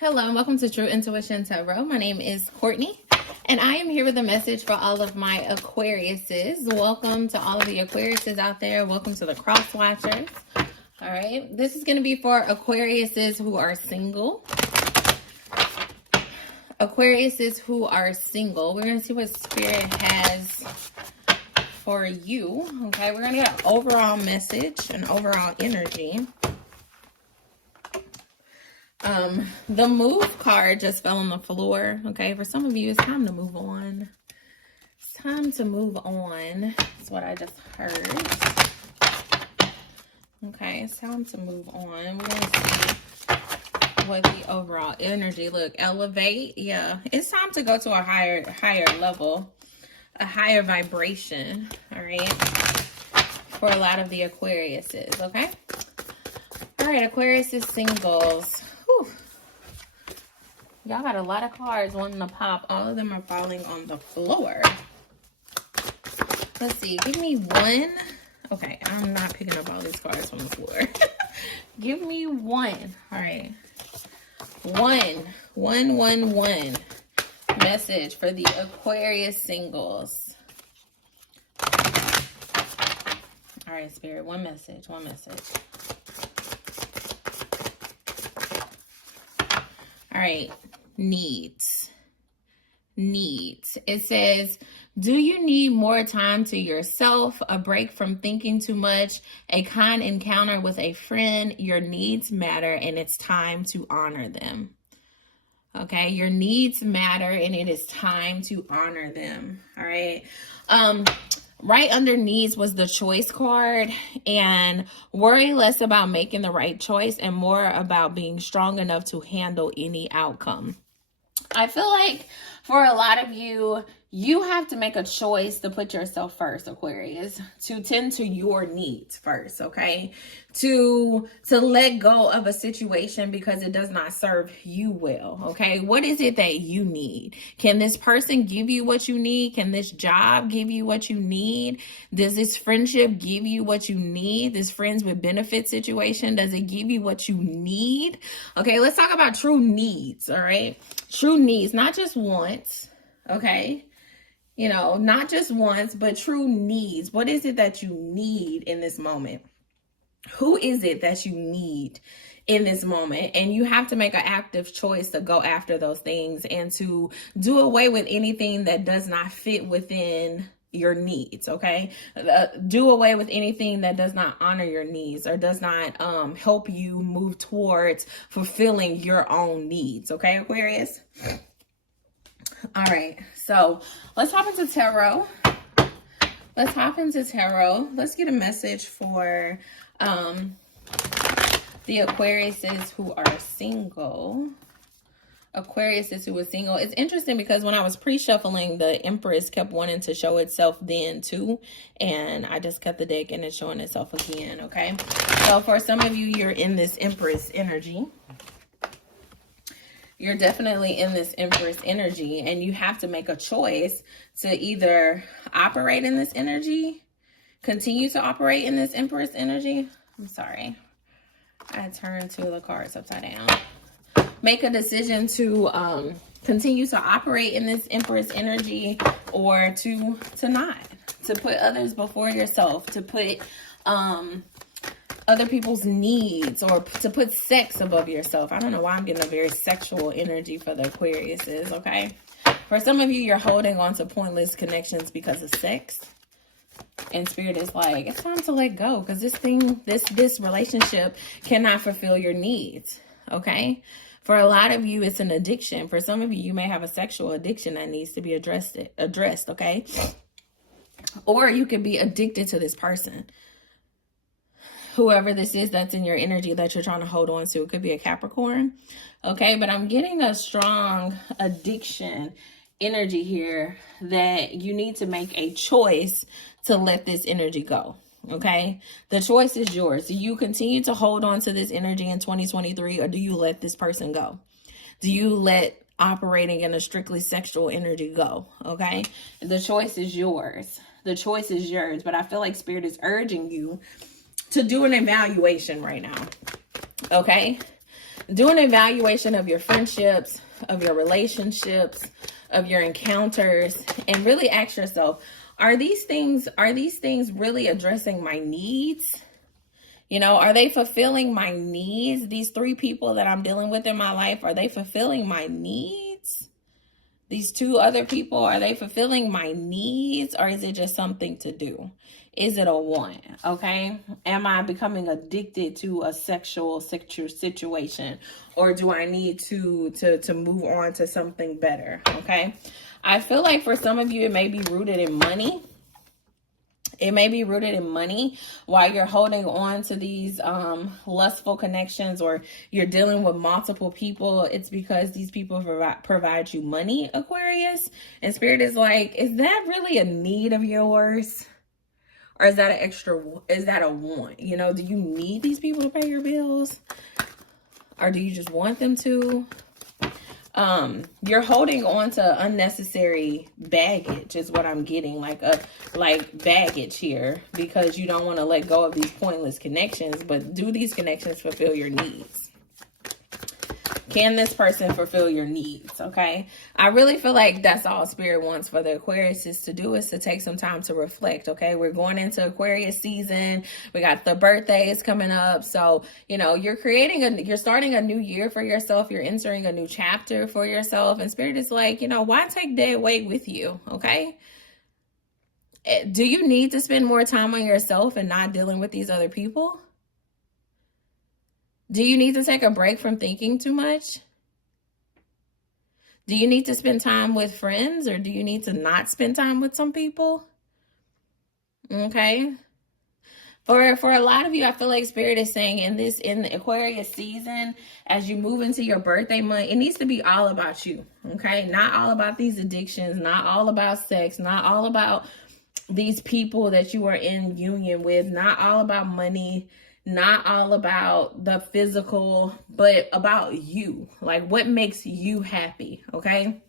Hello and welcome to True Intuition Tarot. My name is Courtney and I am here with a message for all of my Aquariuses. Welcome to all of the Aquariuses out there. Welcome to the cross watchers. All right, this is going to be for Aquariuses who are single. Aquariuses who are single. We're going to see what Spirit has for you. Okay, we're going to get an overall message, an overall energy. The move card just fell on the floor. Okay, for some of you, it's time to move on. It's time to move on. That's what I just heard. Okay, it's time to move on. We're going to see what the overall energy. Look, elevate. Yeah, it's time to go to a higher level, a higher vibration. All right, for a lot of the Aquariuses. Okay. All right, Aquarius is singles. Y'all got a lot of cards wanting to pop. All of them are falling on the floor. Let's see. Give me one. Okay, I'm not picking up all these cards from the floor. Give me one. All right. One. Message for the Aquarius singles. All right, Spirit. One message. All right. Needs. It says, do you need more time to yourself, a break from thinking too much, a kind encounter with a friend? Your needs matter and it's time to honor them. Okay, your needs matter and it is time to honor them. All right. Right under needs was the choice card, and worry less about making the right choice and more about being strong enough to handle any outcome. I feel like for a lot of you, you have to make a choice to put yourself first, Aquarius, to tend to your needs first, okay? To let go of a situation because it does not serve you well, okay? What is it that you need? Can this person give you what you need? Can this job give you what you need? Does this friendship give you what you need? This friends with benefit situation, does it give you what you need? Okay, let's talk about true needs, all right? True needs, not just wants, okay? You know, not just wants, but true needs. What is it that you need in this moment? Who is it that you need in this moment? And you have to make an active choice to go after those things and to do away with anything that does not fit within your needs, okay? Do away with anything that does not honor your needs or does not help you move towards fulfilling your own needs, okay, Aquarius? All right, so let's hop into tarot. Let's get a message for the Aquariuses who are single. Aquariuses who are single. It's interesting because when I was pre-shuffling, the Empress kept wanting to show itself then too. And I just cut the deck and it's showing itself again, okay? So for some of you, you're in this Empress energy. You're definitely in this Empress energy and you have to make a choice to either operate in this energy, continue to operate in this Empress energy. I'm sorry. I turned two of the cards upside down. Make a decision to continue to operate in this Empress energy or to not. To put others before yourself, to put other people's needs or to put sex above yourself. I don't know why I'm getting a very sexual energy for the Aquariuses, okay? For some of you, you're holding on to pointless connections because of sex. And Spirit is like, it's time to let go because this relationship cannot fulfill your needs, okay? For a lot of you, it's an addiction. For some of you, you may have a sexual addiction that needs to be addressed, okay? Or you could be addicted to this person. Whoever this is that's in your energy that you're trying to hold on to. It could be a Capricorn, okay? But I'm getting a strong addiction energy here that you need to make a choice to let this energy go, okay? The choice is yours. Do you continue to hold on to this energy in 2023 or do you let this person go? Do you let operating in a strictly sexual energy go, okay? The choice is yours. The choice is yours, but I feel like Spirit is urging you to do an evaluation right now, okay? Do an evaluation of your friendships, of your relationships, of your encounters, and really ask yourself, are these things really addressing my needs? You know, are they fulfilling my needs? These 3 people that I'm dealing with in my life, are they fulfilling my needs? These 2 other people, are they fulfilling my needs, or is it just something to do? Is it a want? Okay. Am I becoming addicted to a sexual situation, or do I need to move on to something better? Okay. I feel like for some of you, it may be rooted in money. It may be rooted in money while you're holding on to these lustful connections, or you're dealing with multiple people. It's because these people provide you money, Aquarius. And Spirit is like, is that really a need of yours? Or is that is that a want? You know, do you need these people to pay your bills? Or do you just want them to? You're holding on to unnecessary baggage is what I'm getting, like baggage here, because you don't want to let go of these pointless connections. But do these connections fulfill your needs? Can this person fulfill your needs? Okay. I really feel like that's all Spirit wants for the Aquarius is to do, is to take some time to reflect. Okay. We're going into Aquarius season. We got the birthdays coming up. So, you know, you're starting a new year for yourself. You're entering a new chapter for yourself. And Spirit is like, you know, why take dead weight with you? Okay. Do you need to spend more time on yourself and not dealing with these other people? Do you need to take a break from thinking too much? Do you need to spend time with friends, or do you need to not spend time with some people? Okay. For a lot of you, I feel like Spirit is saying in the Aquarius season, as you move into your birthday month, it needs to be all about you. Okay. Not all about these addictions, not all about sex, not all about these people that you are in union with, not all about money, not all about the physical, but about you. Like, what makes you happy? Okay.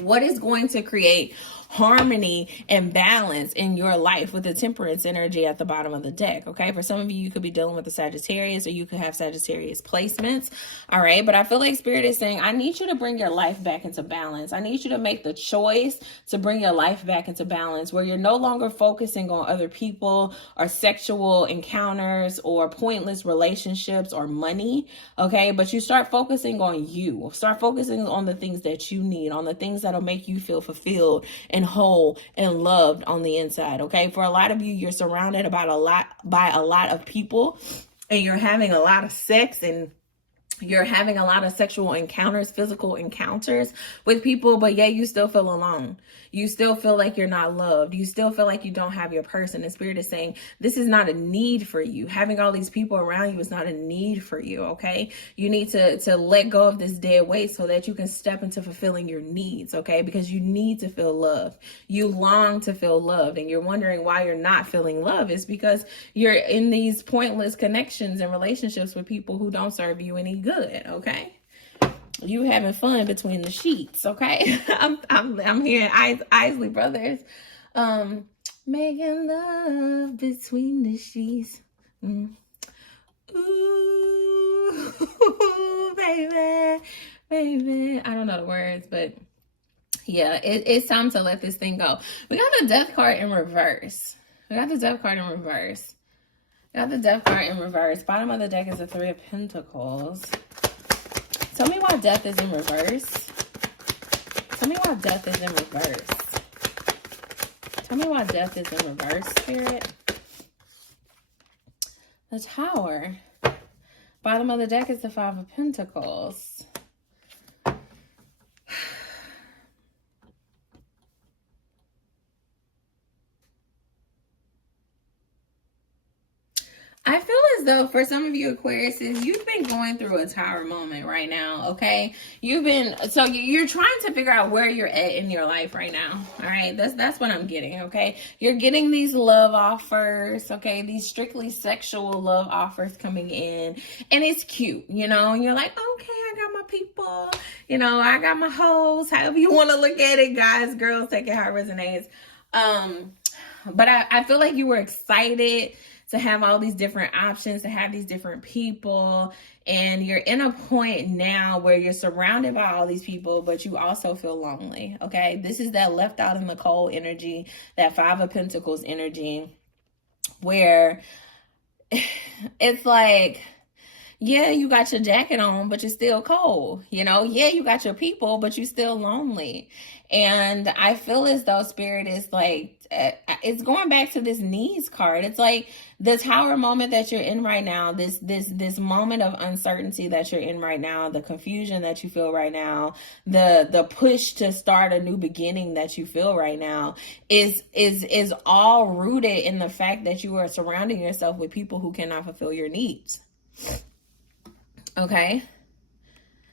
What is going to create harmony and balance in your life with the Temperance energy at the bottom of the deck? Okay. For some of you, you could be dealing with the Sagittarius, or you could have Sagittarius placements. All right. But I feel like Spirit is saying, I need you to bring your life back into balance. I need you to make the choice to bring your life back into balance, where you're no longer focusing on other people or sexual encounters or pointless relationships or money. Okay. But you start focusing on you. Start focusing on the things that you need, on the things that'll make you feel fulfilled and whole and loved on the inside. Okay. For a lot of you, you're surrounded by a lot of people, and you're having a lot of sex, and you're having a lot of sexual encounters, physical encounters with people, but yet you still feel alone. You still feel like you're not loved. You still feel like you don't have your person. And Spirit is saying, this is not a need for you. Having all these people around you is not a need for you. Okay. You need to let go of this dead weight so that you can step into fulfilling your needs. Okay. Because you need to feel loved. You long to feel loved, and you're wondering why you're not feeling love. Is because you're in these pointless connections and relationships with people who don't serve you any good. Okay. You having fun between the sheets. Okay. I'm hearing Isley Brothers. Making love between the sheets. Ooh, baby. I don't know the words, but yeah, it's time to let this thing go. We got the Death card in reverse. Bottom of the deck is the Three of Pentacles. Tell me why death is in reverse. Spirit. The Tower. Bottom of the deck is the Five of Pentacles. I feel as though for some of you Aquariuses, you've been going through a tower moment right now, okay? You're trying to figure out where you're at in your life right now, all right? That's what I'm getting, okay? You're getting these love offers, okay? These strictly sexual love offers coming in, and it's cute, you know? And you're like, okay, I got my people, you know, I got my hoes, however you want to look at it, guys, girls, take it how it resonates. But I feel like you were excited to have all these different options, to have these different people. And you're in a point now where you're surrounded by all these people, but you also feel lonely. Okay. This is that left out in the cold energy, that Five of Pentacles energy, where it's like, yeah, you got your jacket on, but you're still cold. You know, yeah, you got your people, but you're still lonely. And I feel as though Spirit is like, it's going back to this needs card. It's like the Tower moment that you're in right now, this moment of uncertainty that you're in right now, the confusion that you feel right now, the push to start a new beginning that you feel right now is all rooted in the fact that you are surrounding yourself with people who cannot fulfill your needs. Okay.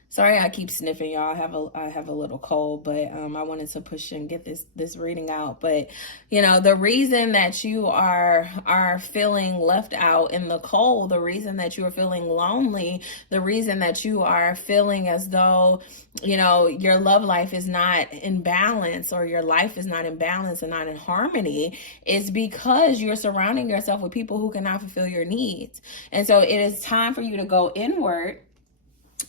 Sorry, I keep sniffing, y'all. I have a little cold, but I wanted to push and get this reading out. But you know, the reason that you are feeling left out in the cold, the reason that you are feeling lonely, the reason that you are feeling as though, you know, your love life is not in balance, or your life is not in balance and not in harmony, is because you're surrounding yourself with people who cannot fulfill your needs. And so it is time for you to go inward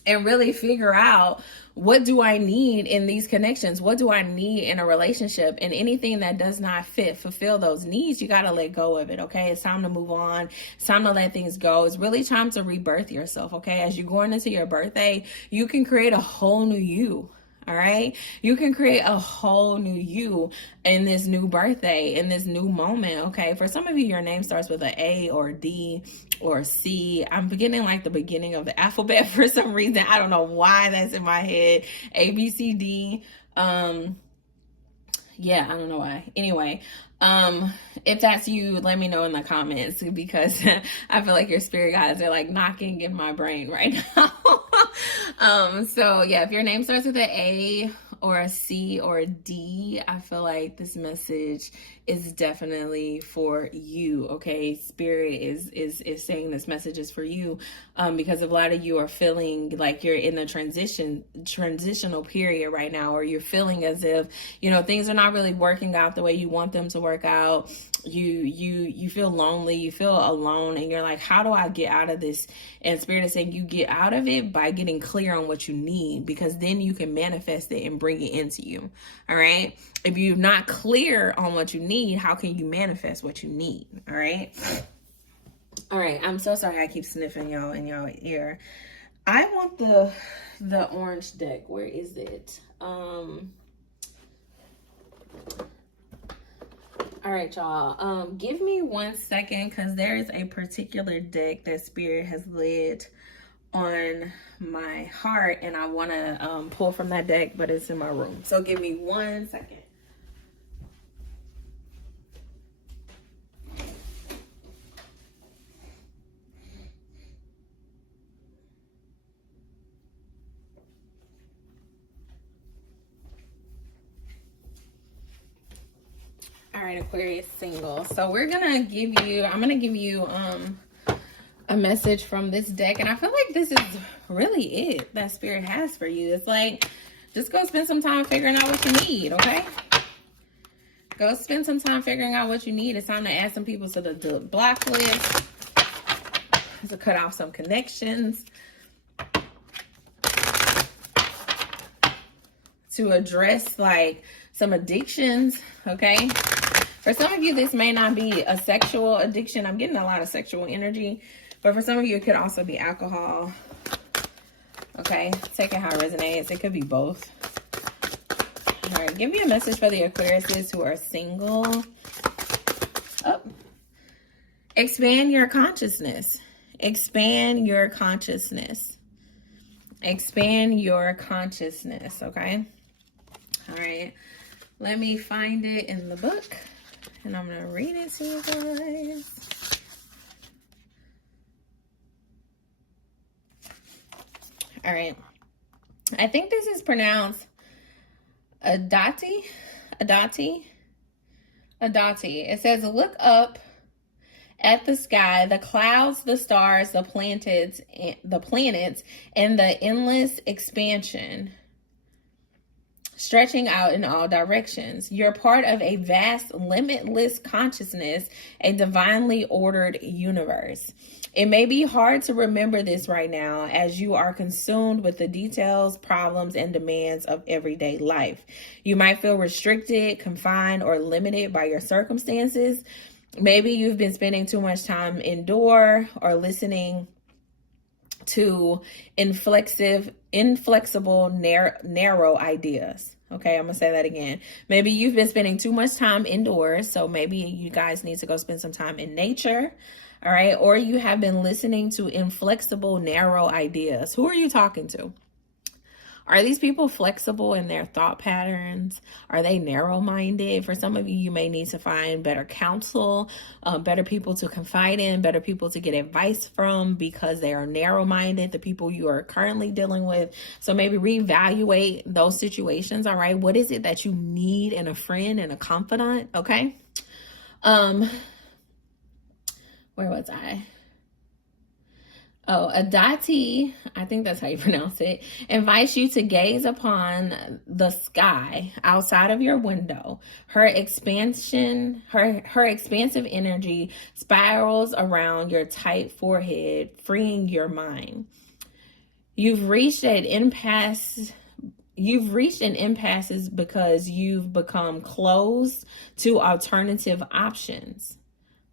and really figure out, what do I need in these connections? What do I need in a relationship? And anything that does not fulfill those needs, you got to let go of it. Okay. It's time to move on. It's time to let things go. It's really time to rebirth yourself. Okay. As you're going into your birthday, you can create a whole new you. All right. You can create a whole new you in this new birthday, in this new moment. Okay. For some of you, your name starts with an A or D or C. I'm beginning like the beginning of the alphabet for some reason. I don't know why that's in my head. A, B, C, D. Yeah, I don't know why. Anyway, if that's you, let me know in the comments, because I feel like your spirit guides are like knocking in my brain right now. So yeah, if your name starts with an A or a C or a D, I feel like this message is definitely for you. Okay, Spirit is saying this message is for you, because a lot of you are feeling like you're in a transitional period right now, or you're feeling as if, you know, things are not really working out the way you want them to work out. You feel lonely, you feel alone, and you're like, how do I get out of this? And Spirit is saying you get out of it by getting clear on what you need, because then you can manifest it and bring it into you. All right. If you're not clear on what you need, how can you manifest what you need? All right. All right. I'm so sorry I keep sniffing y'all in y'all ear. I want the orange deck. Where is it? All right, y'all. Give me 1 second, because there is a particular deck that Spirit has laid on my heart, and I want to pull from that deck, but it's in my room. So give me 1 second. All right, Aquarius single. So I'm gonna give you a message from this deck, and I feel like this is really it that Spirit has for you. It's like, just go spend some time figuring out what you need. Okay, go spend some time figuring out what you need. It's time to add some people to the block list, to cut off some connections, to address like some addictions. Okay, for some of you, this may not be a sexual addiction. I'm getting a lot of sexual energy, but for some of you, it could also be alcohol. Okay, take it how it resonates. It could be both. All right, give me a message for the Aquariuses who are single. Oh. Expand your consciousness. Expand your consciousness. Expand your consciousness, okay? All right, let me find it in the book, and I'm going to read it to you guys. All right. I think this is pronounced Adati. It says, look up at the sky, the clouds, the stars, the planets, and the endless expansion. stretching out in all directions. You're part of a vast, limitless consciousness, a divinely ordered universe. It may be hard to remember this right now as you are consumed with the details, problems, and demands of everyday life. You might feel restricted, confined, or limited by your circumstances. Maybe you've been spending too much time indoor or listening to inflexible, narrow ideas. Okay, I'm gonna say that again. Maybe you've been spending too much time indoors, so maybe you guys need to go spend some time in nature. All right, or you have been listening to inflexible, narrow ideas. Who are you talking to? Are these people flexible in their thought patterns? Are they narrow-minded? For some of you, you may need to find better counsel, better people to confide in, better people to get advice from because they are narrow-minded, the people you are currently dealing with. So maybe reevaluate those situations, all right? What is it that you need in a friend and a confidant, okay? Where was I? Oh, Adati, I think that's how you pronounce it, invites you to gaze upon the sky outside of your window. Her expansive energy spirals around your tight forehead, freeing your mind. You've reached an impasse because you've become closed to alternative options.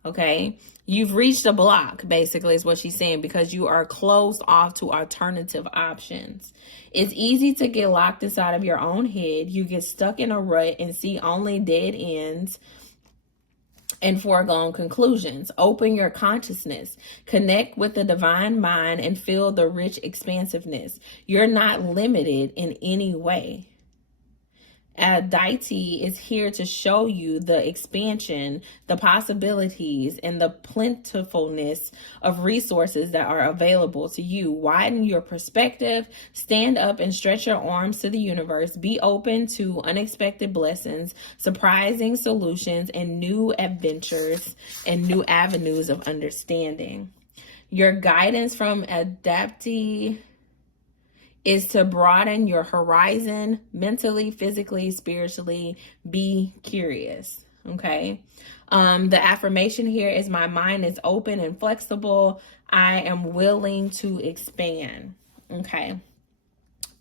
Okay, you've reached a block, basically, is what she's saying, because you are closed off to alternative options. It's easy to get locked inside of your own head. You get stuck in a rut and see only dead ends and foregone conclusions. Open your consciousness, connect with the divine mind, and feel the rich expansiveness. You're not limited in any way. Deity is here to show you the expansion, the possibilities, and the plentifulness of resources that are available to you. Widen your perspective, stand up and stretch your arms to the universe. Be open to unexpected blessings, surprising solutions, and new adventures and new avenues of understanding. Your guidance from Adapti is to broaden your horizon mentally, physically, spiritually. Be curious. Okay. The affirmation here is my mind is open and flexible. I am willing to expand. Okay.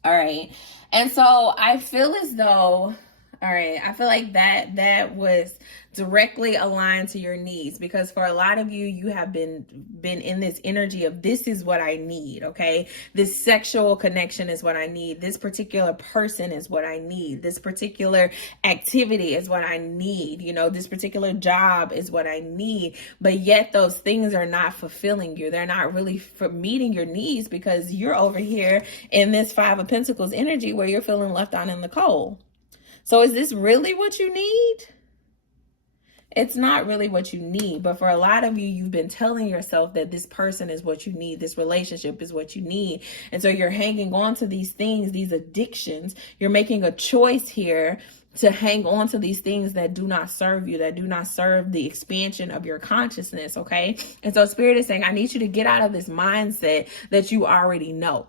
All right. And so I feel as though, all right, I feel like that was directly aligned to your needs, because for a lot of you, you have been in this energy of this is what I need, okay? This sexual connection is what I need. This particular person is what I need. This particular activity is what I need. You know, this particular job is what I need. But yet those things are not fulfilling you. They're not really meeting your needs because you're over here in this Five of Pentacles energy where you're feeling left out in the cold. So is this really what you need? It's not really what you need. But for a lot of you, you've been telling yourself that this person is what you need. This relationship is what you need. And so you're hanging on to these things, these addictions. You're making a choice here to hang on to these things that do not serve you, that do not serve the expansion of your consciousness, okay? And so Spirit is saying, I need you to get out of this mindset that you already know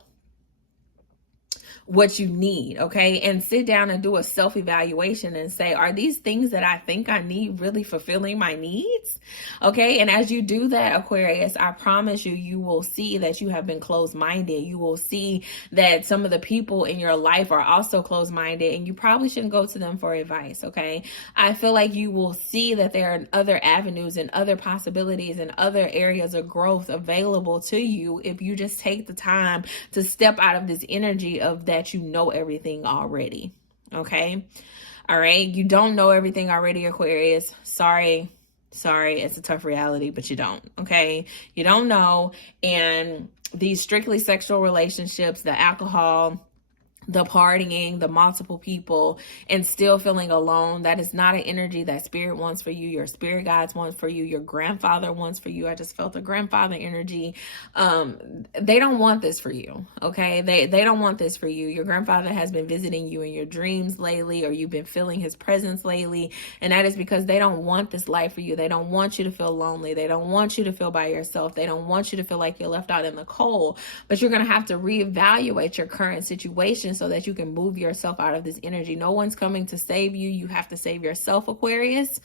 what you need, okay? And sit down and do a self-evaluation and say, are these things that I think I need really fulfilling my needs? Okay, and as you do that, Aquarius, I promise you, you will see that you have been closed-minded. You will see that some of the people in your life are also closed-minded, and you probably shouldn't go to them for advice, okay? I feel like you will see that there are other avenues and other possibilities and other areas of growth available to you if you just take the time to step out of this energy of that you know everything already. Okay. All right. You don't know everything already, Aquarius. Sorry. It's a tough reality, but you don't. Okay. You don't know. And these strictly sexual relationships, the alcohol, the partying, the multiple people, and still feeling alone, that is not an energy that Spirit wants for you. Your spirit guides want for you. Your grandfather wants for you. I just felt a grandfather energy. They don't want this for you. Okay. They don't want this for you. Your grandfather has been visiting you in your dreams lately, or you've been feeling his presence lately. And that is because they don't want this life for you. They don't want you to feel lonely. They don't want you to feel by yourself. They don't want you to feel like you're left out in the cold. But you're going to have to reevaluate your current situation so that you can move yourself out of this energy. No one's coming to save you. You have to save yourself, Aquarius.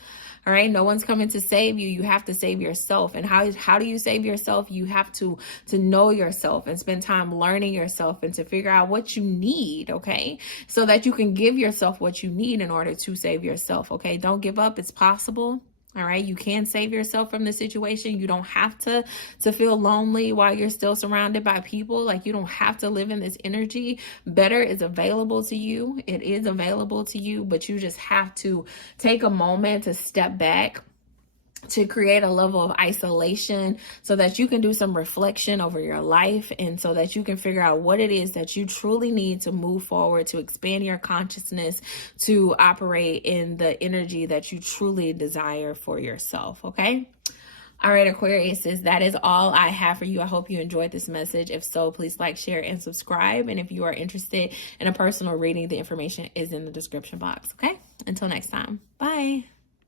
All right. No one's coming to save you. You have to save yourself. And how do you save yourself? You have to know yourself and spend time learning yourself and to figure out what you need. Okay. So that you can give yourself what you need in order to save yourself. Okay. Don't give up. It's possible. All right. You can save yourself from the situation. You don't have to feel lonely while you're still surrounded by people. Like, you don't have to live in this energy. Better is available to you. It is available to you, but you just have to take a moment to step back, to create a level of isolation so that you can do some reflection over your life and so that you can figure out what it is that you truly need to move forward, to expand your consciousness, to operate in the energy that you truly desire for yourself. Okay. All right, Aquarius, that is all I have for you. I hope you enjoyed this message. If so, please like, share, and subscribe. And if you are interested in a personal reading, the information is in the description box. Okay. Until next time. Bye.